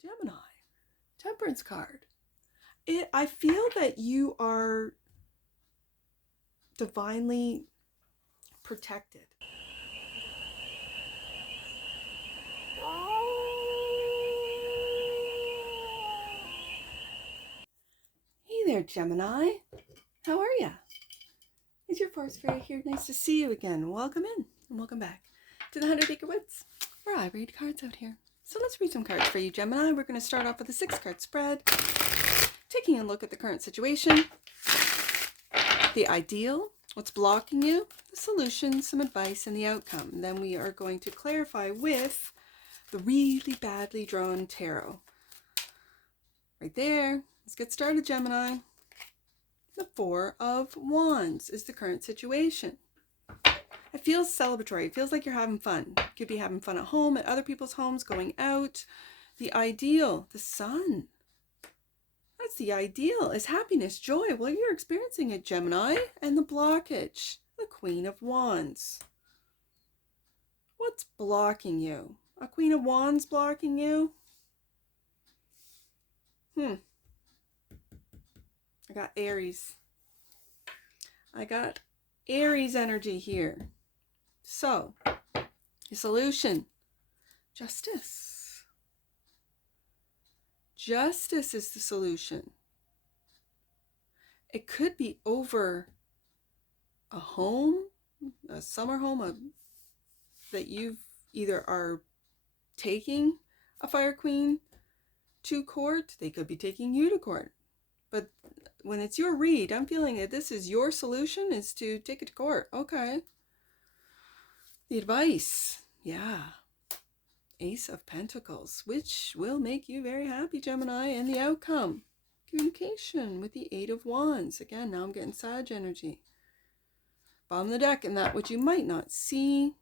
Gemini, Temperance card. I feel that you are divinely protected. Hey there, Gemini. How are ya? It's your forest fairy here. Nice to see you again. Welcome in and welcome back to the 100 Acre Woods, where I read cards out here. So let's read some cards for you, Gemini. We're going to start off with a 6-card spread, taking a look at the current situation, the ideal, what's blocking you, the solution, some advice, and the outcome. And then we are going to clarify with the really badly drawn tarot. Right there. Let's get started, Gemini. The 4 of Wands is the current situation. It feels celebratory. It feels like you're having fun. You could be having fun at home, at other people's homes, going out. The ideal, the sun. That's the ideal, is happiness, joy. Well, you're experiencing it, Gemini. And the blockage, the Queen of Wands. What's blocking you? A Queen of Wands blocking you? I got Aries. I got Aries energy here. So, the solution, justice. Justice is the solution. It could be over a home, a summer home, that you've either are taking a Fire Queen to court. They could be taking you to court. But when it's your read, I'm feeling that this is your solution, is to take it to court. Okay. The advice. Yeah. Ace of Pentacles, which will make you very happy, Gemini. And the outcome. Communication with the 8 of Wands. Again, now I'm getting Sag energy. Bottom of the deck, and that which you might not see.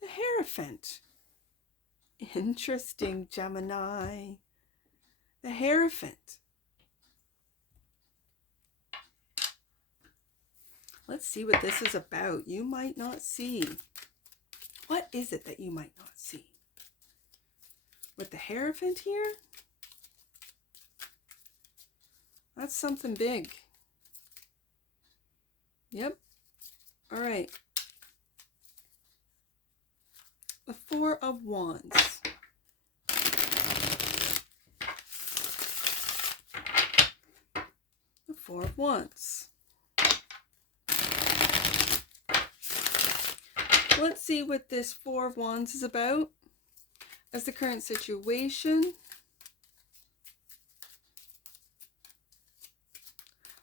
The Hierophant. Interesting, Gemini. The Hierophant. Let's see what this is about. You might not see. What is it that you might not see? With the Hierophant here? That's something big. Yep. All right. The 4 of Wands. The 4 of Wands. Let's see what this 4 of Wands is about as the current situation.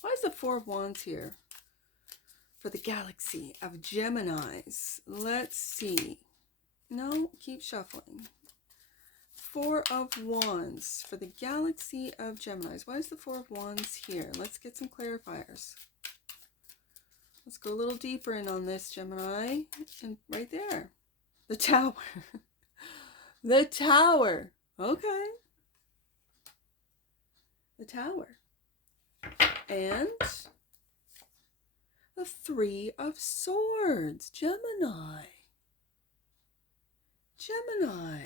Why is the 4 of Wands here for the galaxy of Geminis? Let's see. No, keep shuffling. 4 of Wands for the galaxy of Geminis. Why is the 4 of Wands here? Let's get some clarifiers. Let's go a little deeper in on this, Gemini. And right there. The Tower. The Tower. Okay. The Tower. And the 3 of Swords. Gemini. Gemini.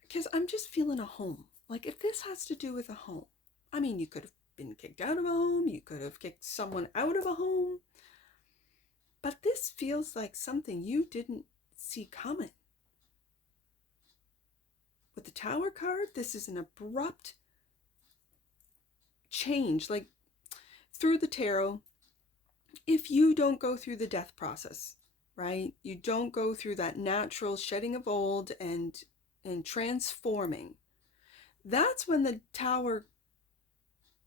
Because I'm just feeling a home. Like, if this has to do with a home, I mean, you could have been kicked out of a home, you could have kicked someone out of a home, but this feels like something you didn't see coming. With the Tower card, this is an abrupt change. Like, through the tarot, if you don't go through the death process, right? You don't go through that natural shedding of old and transforming. That's when the Tower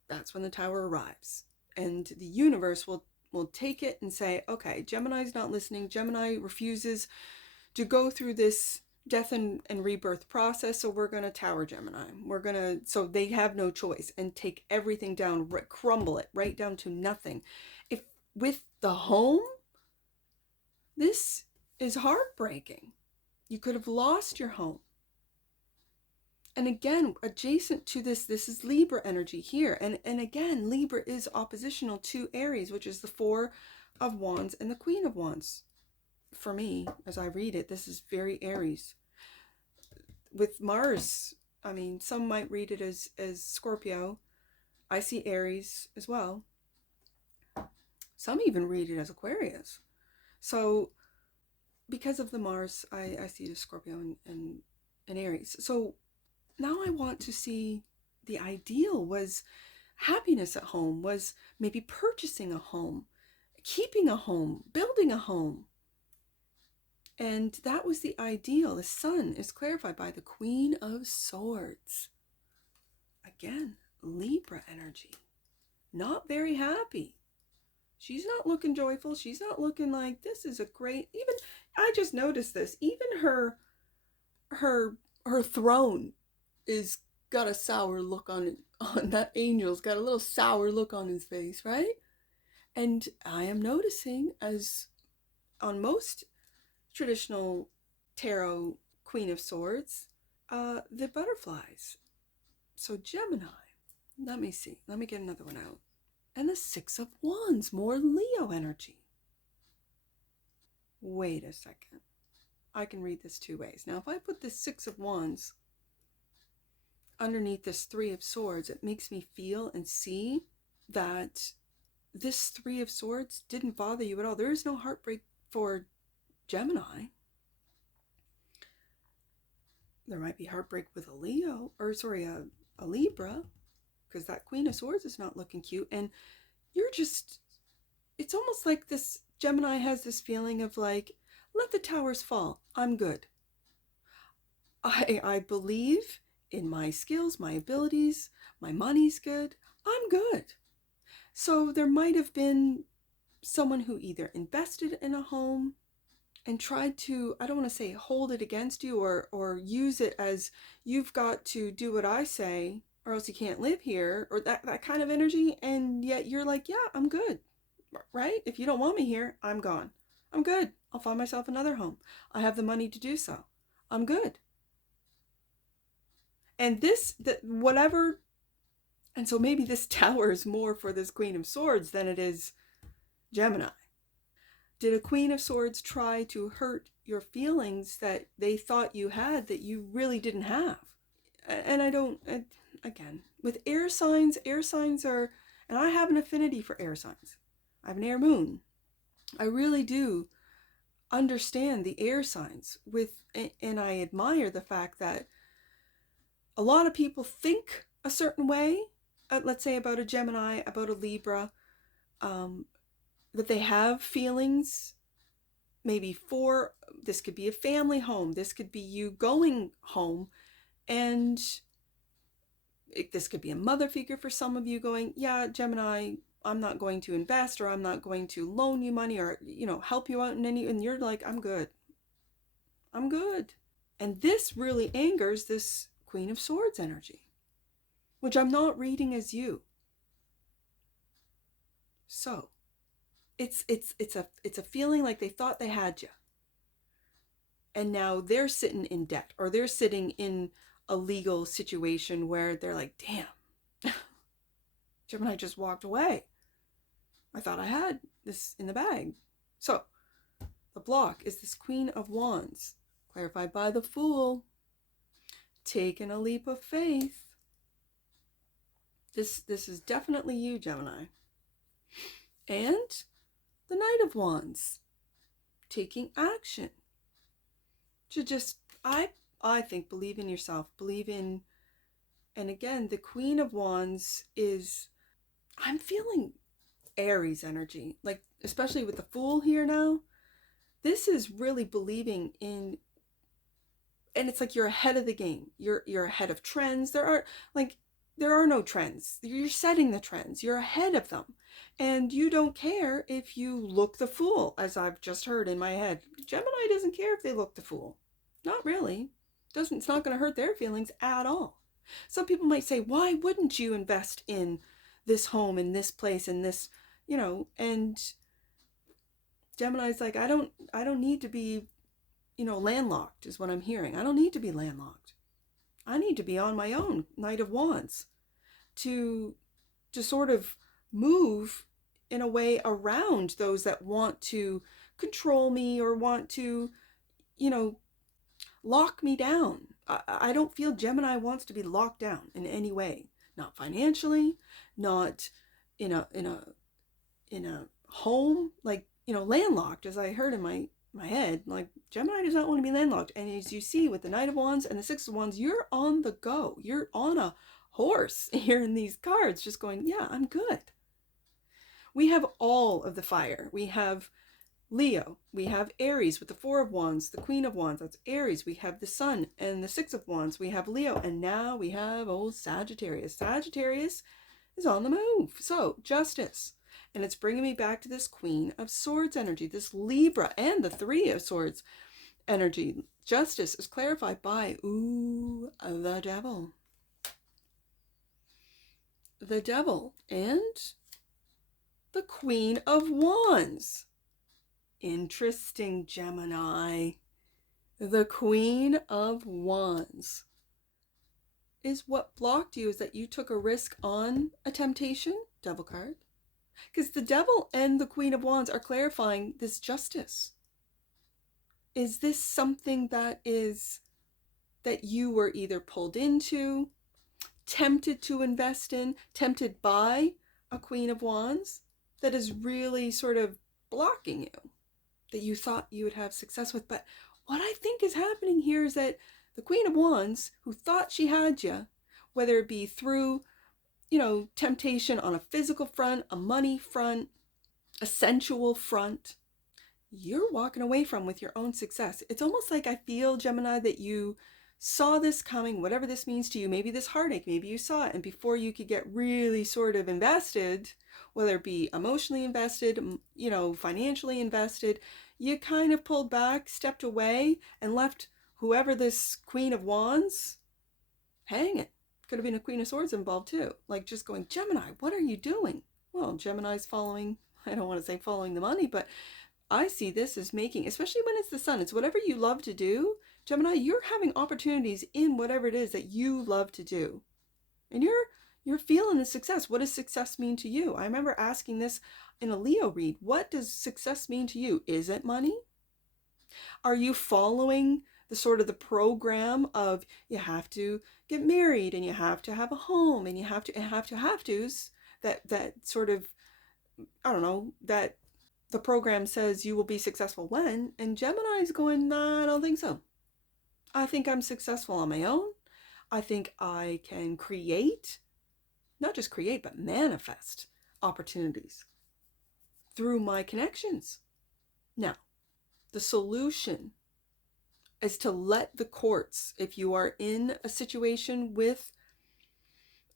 arrives. And the universe will take it and say, okay, Gemini's not listening. Gemini refuses to go through this death and rebirth process, so we're going to Tower Gemini. So they have no choice, and take everything down, crumble it right down to nothing. If with the home, this is heartbreaking. You could have lost your home. And again, adjacent to this is Libra energy here. And again, Libra is oppositional to Aries, which is the Four of Wands and the Queen of Wands. For me, as I read it, this is very Aries. With Mars, I mean, some might read it as Scorpio. I see Aries as well. Some even read it as Aquarius. So because of the Mars, I see it as Scorpio and Aries. So now I want to see the ideal was happiness at home, was maybe purchasing a home, keeping a home, building a home. And that was the ideal. The sun is clarified by the Queen of Swords. Again, Libra energy. Not very happy. She's not looking joyful. She's not looking like this is a great, even, I just noticed this, even her throne is got a sour look on it. On that angel's got a little sour look on his face, right? And I am noticing, as on most traditional tarot Queen of Swords, the butterflies. So Gemini, let me see. Let me get another one out. And the Six of Wands, more Leo energy. Wait a second. I can read this two ways. Now, if I put this Six of Wands underneath this Three of Swords, it makes me feel and see that this Three of Swords didn't bother you at all. There is no heartbreak for Gemini. There might be heartbreak with a Leo, or sorry, a Libra, because that Queen of Swords is not looking cute. And you're just, it's almost like this Gemini has this feeling of like, let the towers fall. I'm good. I believe in my skills, my abilities, my money's good. I'm good. So there might have been someone who either invested in a home and tried to, I don't want to say hold it against you or use it as you've got to do what I say or else you can't live here, or that kind of energy. And yet you're like, yeah, I'm good, right? If you don't want me here, I'm gone. I'm good. I'll find myself another home. I have the money to do so. I'm good. And whatever, and so maybe this tower is more for this Queen of Swords than it is Gemini. Did a Queen of Swords try to hurt your feelings that they thought you had that you really didn't have? And again, with air signs are, and I have an affinity for air signs. I have an air moon. I really do understand the air signs and I admire the fact that a lot of people think a certain way, let's say about a Gemini, about a Libra, that they have feelings maybe for, this could be a family home, this could be you going home, and this could be a mother figure for some of you going, yeah, Gemini, I'm not going to invest, or I'm not going to loan you money, or, help you out in any, and you're like, I'm good. I'm good. And this really angers this Queen of Swords energy, which I'm not reading as you. So it's a feeling like they thought they had you, and now they're sitting in debt, or they're sitting in a legal situation where they're like, damn, Gemini just walked away. I thought I had this in the bag. So the block is this Queen of Wands, clarified by the Fool, taking a leap of faith. This is definitely you, Gemini. And the Knight of Wands, taking action. To just, I think, believe in yourself, believe in, and again, the Queen of Wands is, I'm feeling Aries energy, like especially with the Fool here now. This is really believing in, and it's like you're ahead of the game. You're ahead of trends. There are no trends. You're setting the trends. You're ahead of them. And you don't care if you look the fool, as I've just heard in my head. Gemini doesn't care if they look the fool. Not really. It's not going to hurt their feelings at all. Some people might say, why wouldn't you invest in this home, in this place, in this, and Gemini's like, I don't need to be, landlocked is what I'm hearing. I don't need to be landlocked. I need to be on my own, Knight of Wands, to sort of move in a way around those that want to control me or want to, you know, lock me down. I don't feel Gemini wants to be locked down in any way. Not financially, not in a home, like, landlocked, as I heard in my head. Like, Gemini does not want to be landlocked. And as you see with the Knight of Wands and the Six of Wands, you're on the go. You're on a horse here in these cards, just going, yeah, I'm good. We have all of the fire. We have Leo, we have Aries with the Four of Wands, the Queen of Wands, that's Aries. We have the Sun and the Six of Wands. We have Leo, and now we have old Sagittarius. Sagittarius is on the move. So, justice. And it's bringing me back to this Queen of Swords energy, this Libra, and the Three of Swords energy. Justice is clarified by, the Devil. The Devil and the Queen of Wands. Interesting, Gemini. The Queen of Wands is what blocked you, is that you took a risk on a temptation. Devil card. Because the Devil and the Queen of Wands are clarifying this justice. Is this something that you were either pulled into, tempted to invest in, tempted by a Queen of Wands that is really sort of blocking you, that you thought you would have success with? But what I think is happening here is that the Queen of Wands, who thought she had you, whether it be through, temptation on a physical front, a money front, a sensual front, you're walking away from with your own success. It's almost like I feel, Gemini, that you saw this coming, whatever this means to you. Maybe this heartache, maybe you saw it, and before you could get really sort of invested, whether it be emotionally invested, financially invested, you kind of pulled back, stepped away, and left whoever this Queen of Wands hanging. Could have been a Queen of Swords involved too. Like, just going, Gemini, what are you doing? Well, Gemini's following, I don't want to say following the money, but I see this as making, especially when it's the Sun, it's whatever you love to do. Gemini, you're having opportunities in whatever it is that you love to do. And you're feeling the success. What does success mean to you? I remember asking this in a Leo read. What does success mean to you? Is it money? Are you following the sort of the program of you have to get married and you have to have a home and you have to's that sort of, I don't know, that the program says you will be successful when? And Gemini's going, nah, I don't think so. I think I'm successful on my own. I think I can create, not just create, but manifest opportunities through my connections. Now, the solution is to let the courts, if you are in a situation with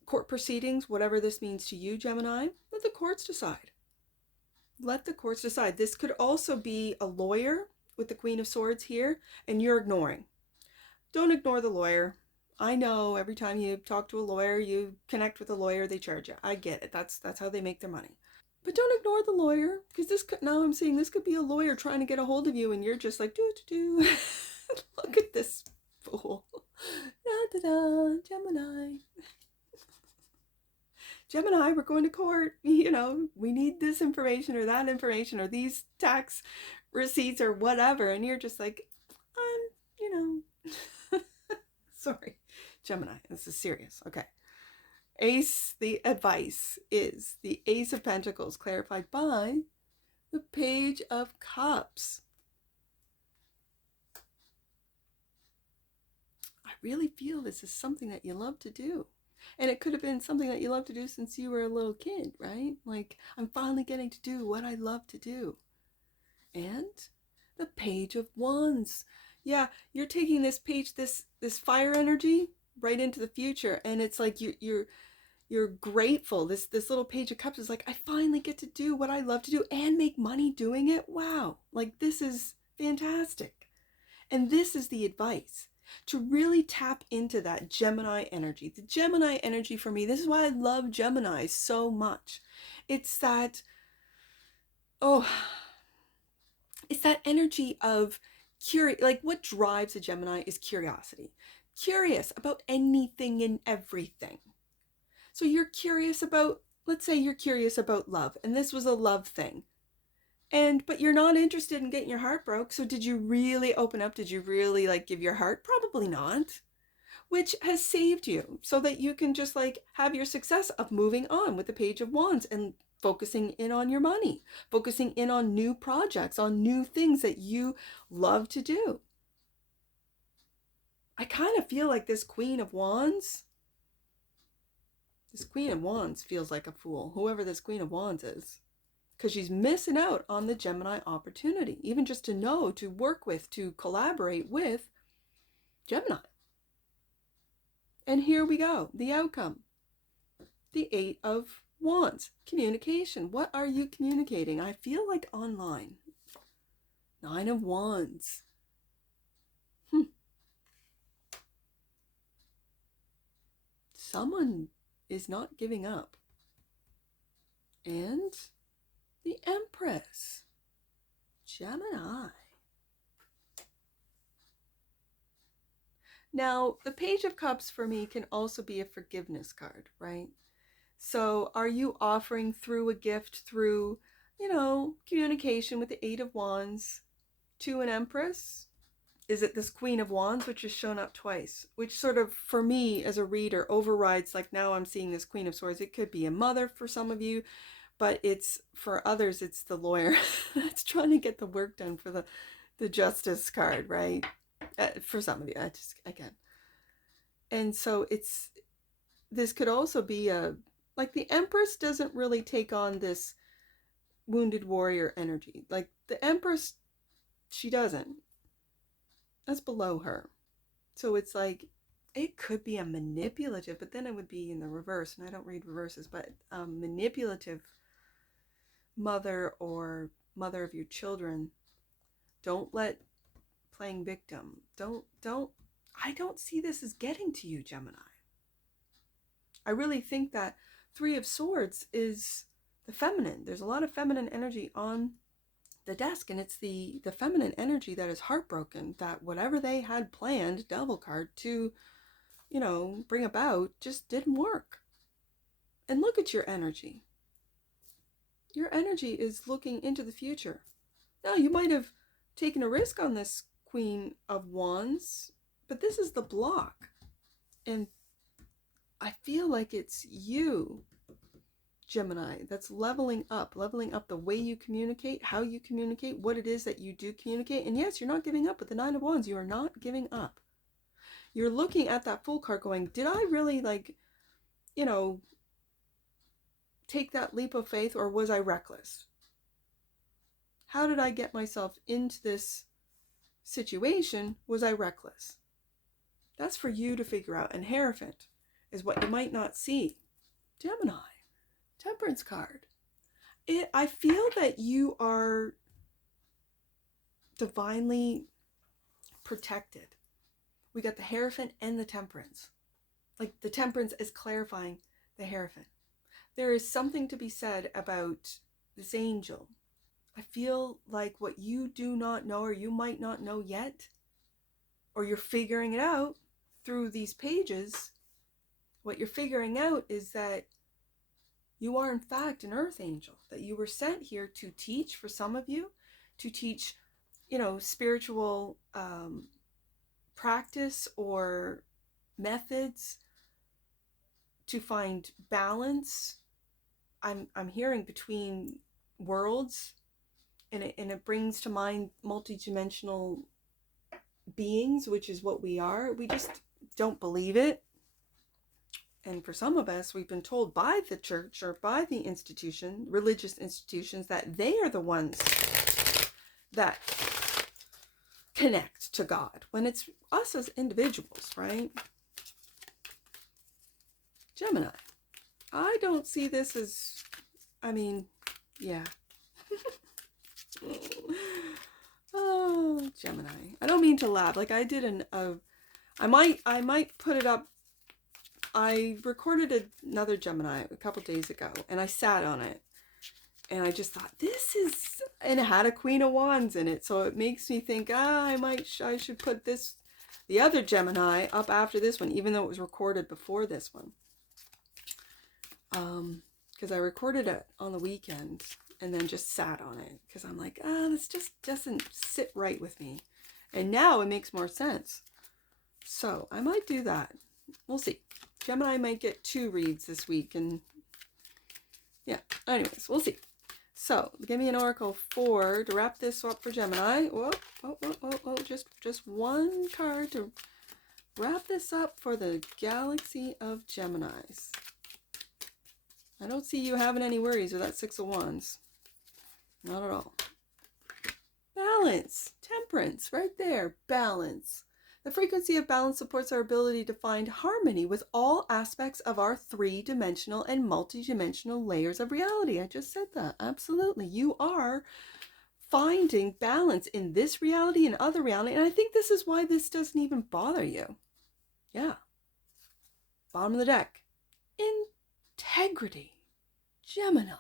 court proceedings, whatever this means to you, Gemini, let the courts decide. Let the courts decide. This could also be a lawyer with the Queen of Swords here, and you're ignoring. Don't ignore the lawyer. I know every time you talk to a lawyer, you connect with a lawyer, they charge you. I get it. That's how they make their money. But don't ignore the lawyer, because now I'm saying this could be a lawyer trying to get a hold of you, and you're just like, do. Look at this fool. Da-da-da, Gemini. Gemini, we're going to court. We need this information or that information or these tax receipts or whatever. And you're just like, Sorry, Gemini, this is serious. Okay. Ace, the advice is the Ace of Pentacles, clarified by the Page of Cups. I really feel this is something that you love to do. And it could have been something that you love to do since you were a little kid, right? Like, I'm finally getting to do what I love to do. And the Page of Wands. Yeah, you're taking this page, this fire energy right into the future. And it's like you're grateful. This little Page of Cups is like, I finally get to do what I love to do and make money doing it. Wow. Like, this is fantastic. And this is the advice. To really tap into that Gemini energy. The Gemini energy for me, this is why I love Gemini so much. It's that, it's that energy of like what drives a Gemini is curiosity. curious about anything and everything. So you're curious about, let's say you're curious about love, and this was a love thing. But you're not interested in getting your heart broke. So did you really open up? Did you really like give your heart? Probably not. Which has saved you so that you can just like have your success of moving on with the Page of Wands and focusing in on your money, focusing in on new projects, on new things that you love to do. I kind of feel like this Queen of Wands feels like a fool, whoever this Queen of Wands is. Because she's missing out on the Gemini opportunity, even just to know, to work with, to collaborate with Gemini. And here we go, the outcome. The 8 of Wands, communication. What are you communicating? I feel like online. 9 of Wands. Someone is not giving up. And the Empress, Gemini. Now, the Page of Cups for me can also be a forgiveness card, right? So are you offering through a gift, through, communication with the 8 of Wands to an Empress? Is it this Queen of Wands, which has shown up twice, which sort of, for me as a reader, overrides, like now I'm seeing this Queen of Swords. It could be a mother for some of you, but it's, for others, it's the lawyer that's trying to get the work done for the Justice card, right? For some of you, again. And so this could also be like the Empress doesn't really take on this wounded warrior energy. Like the Empress, she doesn't. That's below her. So it's like, it could be a manipulative, but then it would be in the reverse, and I don't read reverses, but manipulative mother or mother of your children. Don't let playing victim. I don't see this as getting to you, Gemini. I really think that 3 of Swords is the feminine. There's a lot of feminine energy on the desk, and it's the feminine energy that is heartbroken, that whatever they had planned, Devil card, to, bring about just didn't work. And look at your energy. Your energy is looking into the future. Now, you might have taken a risk on this Queen of Wands, but this is the block. And I feel like it's you, Gemini, that's leveling up the way you communicate, how you communicate, what it is that you do communicate. And yes, you're not giving up with the 9 of Wands. You are not giving up. You're looking at that Fool card going, did I really take that leap of faith, or was I reckless? How did I get myself into this situation? Was I reckless? That's for you to figure out. And Hierophant is what you might not see. Gemini, Temperance card. I feel that you are divinely protected. We got the Hierophant and the Temperance. Like the Temperance is clarifying the Hierophant. There is something to be said about this angel. I feel like what you do not know, or you might not know yet, or you're figuring it out through these pages, what you're figuring out is that you are in fact an earth angel, that you were sent here to teach, for some of you, to teach, spiritual practice or methods, to find balance. I'm hearing between worlds, and it brings to mind multidimensional beings, which is what we are. We just don't believe it. And for some of us, we've been told by the church or by the institution, religious institutions, that they are the ones that connect to God, when it's us as individuals, right? Gemini, I don't see this as, yeah. Oh, Gemini. I don't mean to laugh. Like I did I might put it up. I recorded another Gemini a couple days ago, and I sat on it, and I just thought, this is, and it had a Queen of Wands in it, so it makes me think, I should put the the other Gemini up after this one, even though it was recorded before this one. Because I recorded it on the weekend and then just sat on it because I'm like, this just doesn't sit right with me. And now it makes more sense. So I might do that. We'll see. Gemini might get 2 reads this week, and yeah, anyways, we'll see. So give me an oracle to wrap this up for Gemini. Whoa, just one card to wrap this up for the galaxy of Geminis. I don't see you having any worries with that 6 of Wands. Not at all. Balance, temperance, right there, balance. The frequency of balance supports our ability to find harmony with all aspects of our 3-dimensional and multi-dimensional layers of reality. I just said that. Absolutely. You are finding balance in this reality and other reality. And I think this is why this doesn't even bother you. Yeah. Bottom of the deck. Integrity. Gemini.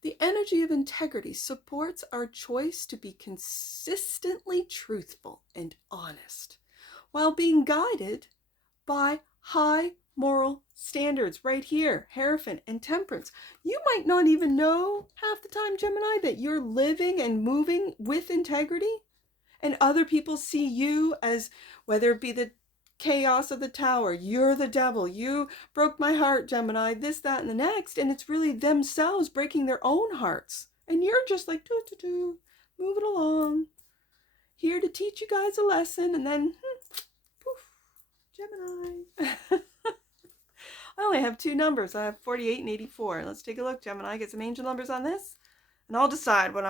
The energy of integrity supports our choice to be consistently truthful and honest, while being guided by high moral standards right here, Hierophant and Temperance. You might not even know half the time, Gemini, that you're living and moving with integrity, and other people see you as, whether it be the chaos of the tower, you're the devil, you broke my heart, Gemini, this, that, and the next, and it's really themselves breaking their own hearts, and you're just like, move it along, here to teach you guys a lesson, and then poof, Gemini. I only have 2 numbers. I have 48 and 84. Let's take a look, Gemini. Get some angel numbers on this, and I'll decide what if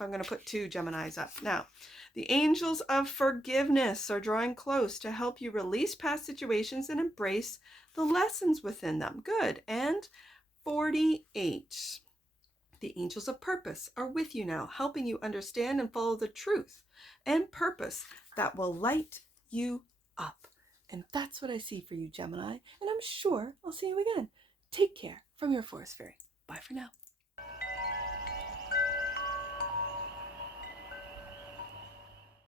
I'm gonna put 2 Geminis up. Now, the angels of forgiveness are drawing close to help you release past situations and embrace the lessons within them. Good. And 48. The angels of purpose are with you now, helping you understand and follow the truth and purpose that will light you up. And that's what I see for you, Gemini. And I'm sure I'll see you again. Take care from your Forest Fairy. Bye for now.